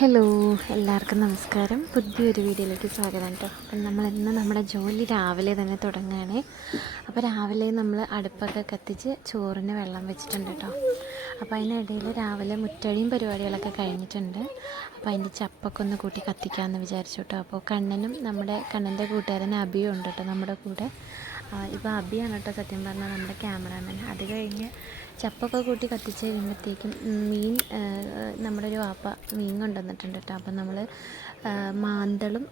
Hello, എല്ലാവർക്കും നമസ്കാരം. പുതിയൊരു വീഡിയോയിലേക്ക് സ്വാഗതം കേട്ടോ. അപ്പം നമ്മളിന്ന് നമ്മുടെ ജോലി രാവിലെ തന്നെ തുടങ്ങുകയാണ്. അപ്പോൾ രാവിലെ നമ്മൾ അടുപ്പൊക്കെ കത്തിച്ച് ചോറിന് വെള്ളം വെച്ചിട്ടുണ്ട് കേട്ടോ. അപ്പോൾ അതിനിടയിൽ രാവിലെ മുറ്റഴിയും പരിപാടികളൊക്കെ കഴിഞ്ഞിട്ടുണ്ട്. അപ്പോൾ അതിൻ്റെ ചപ്പൊക്കെ ഒന്ന് കൂട്ടി കത്തിക്കാമെന്ന് വിചാരിച്ചു കേട്ടോ. അപ്പോൾ കണ്ണൻ്റെ കൂട്ടുകാരൻ അബിയും ഉണ്ട് കേട്ടോ നമ്മുടെ കൂടെ. ഇപ്പോൾ അബിയാണ് കേട്ടോ സത്യം പറഞ്ഞാൽ നമ്മുടെ ക്യാമറാമാൻ. അത് കഴിഞ്ഞ് ചപ്പൊക്കെ കൂട്ടി കത്തിച്ച് കഴിയുമ്പോഴത്തേക്കും നമ്മുടെ ഒരു വാപ്പ മീൻ കൊണ്ടുവന്നിട്ടുണ്ട് കേട്ടോ. അപ്പം നമ്മൾ മാന്തളും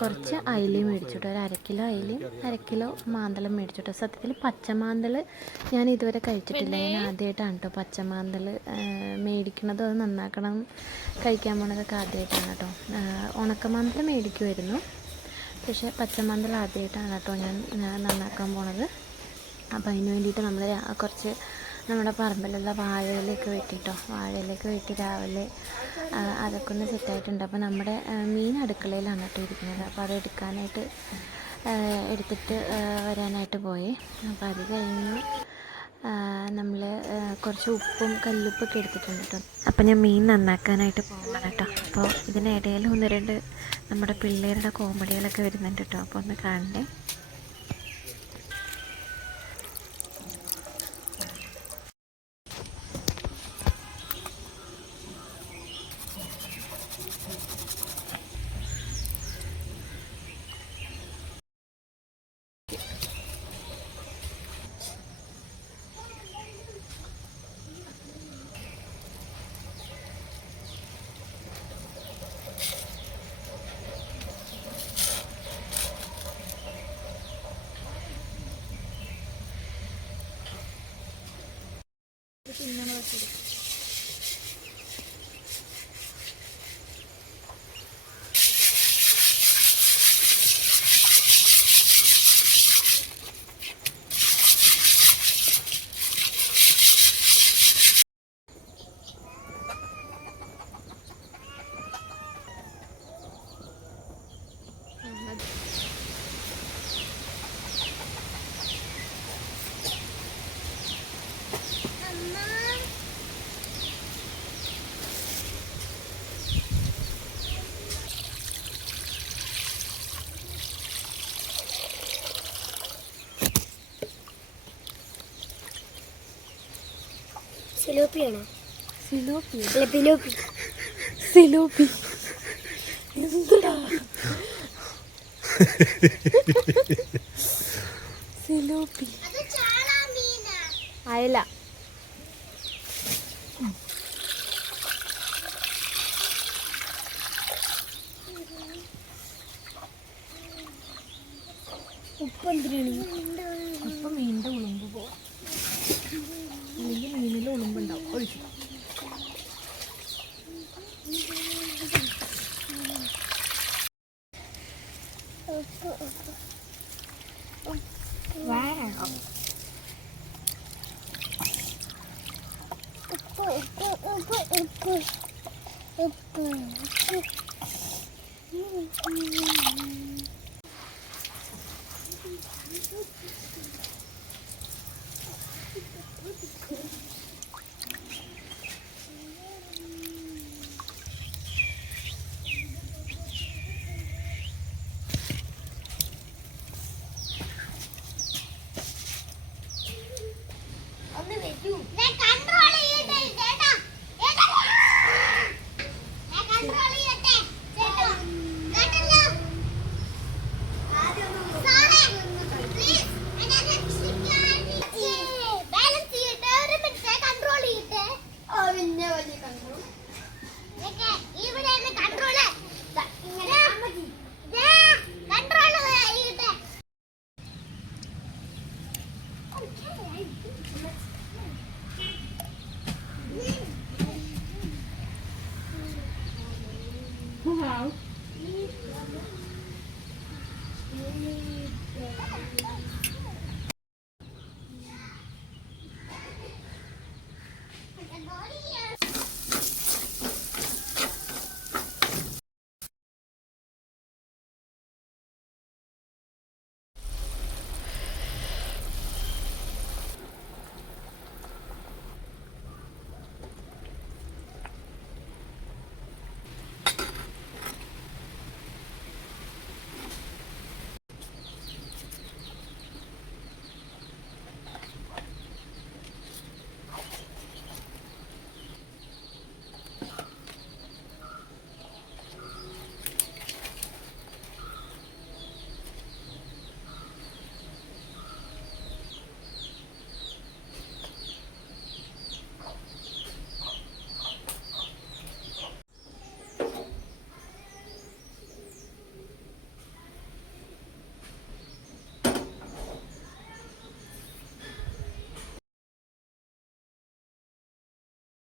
കുറച്ച് അയിലയും മേടിച്ചു കേട്ടോ. ഒരു 1/2 കിലോ അയിലയും 1/2 കിലോ മാന്തളും മേടിച്ചു കേട്ടോ. സത്യത്തിൽ പച്ചമാന്തൾ ഞാൻ ഇതുവരെ കഴിച്ചിട്ടില്ല. ഞാൻ ആദ്യമായിട്ടാണ് കേട്ടോ പച്ചമാന്തൾ മേടിക്കണത്. അത് നന്നാക്കണം, കഴിക്കാൻ പോണതൊക്കെ ആദ്യമായിട്ടാണ് കേട്ടോ. ഉണക്കമാന്തൾ മേടിക്കുമായിരുന്നു, പക്ഷേ പച്ചമാന്തൾ ആദ്യമായിട്ടാണ് കേട്ടോ ഞാൻ നന്നാക്കാൻ പോണത്. അപ്പോൾ അതിന് വേണ്ടിയിട്ട് നമ്മൾ കുറച്ച് നമ്മുടെ പറമ്പിലുള്ള വാഴയിലൊക്കെ വെട്ടിട്ടോ. വാഴയിലൊക്കെ വെട്ടി രാവിലെ അതൊക്കെ ഒന്ന് സെറ്റായിട്ടുണ്ട്. അപ്പോൾ നമ്മുടെ മീൻ അടുക്കളയിലാണ് കേട്ടോ ഇരിക്കുന്നത്. അപ്പോൾ അത് എടുത്തിട്ട് വരാനായിട്ട് പോയി. അപ്പോൾ അത് കഴിഞ്ഞ് നമ്മൾ കുറച്ച് ഉപ്പും കല്ലുപ്പൊക്കെ എടുത്തിട്ടുണ്ട് കേട്ടോ. അപ്പോൾ ഞാൻ മീൻ നന്നാക്കാനായിട്ട് പോകണം കേട്ടോ. അപ്പോൾ ഇതിനിടയിൽ 1-2 നമ്മുടെ പിള്ളേരുടെ കോമഡികളൊക്കെ വരുന്നുണ്ട് കേട്ടോ. അപ്പോൾ ഒന്ന് കാണണ്ടേ. സിലോപ്പിയാണോ? സിലോപ്പി അല്ല പിലോപ്പി. സിലോപ്പി എന്തുടാ? സിലോപ്പി അയല. ഉപ്പ് എന്തിനാണ്? അപ്പം മീനിൻ്റെ ഉളുമ്പ് പോവാം, അല്ലെങ്കിൽ മീനിൽ ഉളുമ്പുണ്ടാവും. ഒഴിച്ചു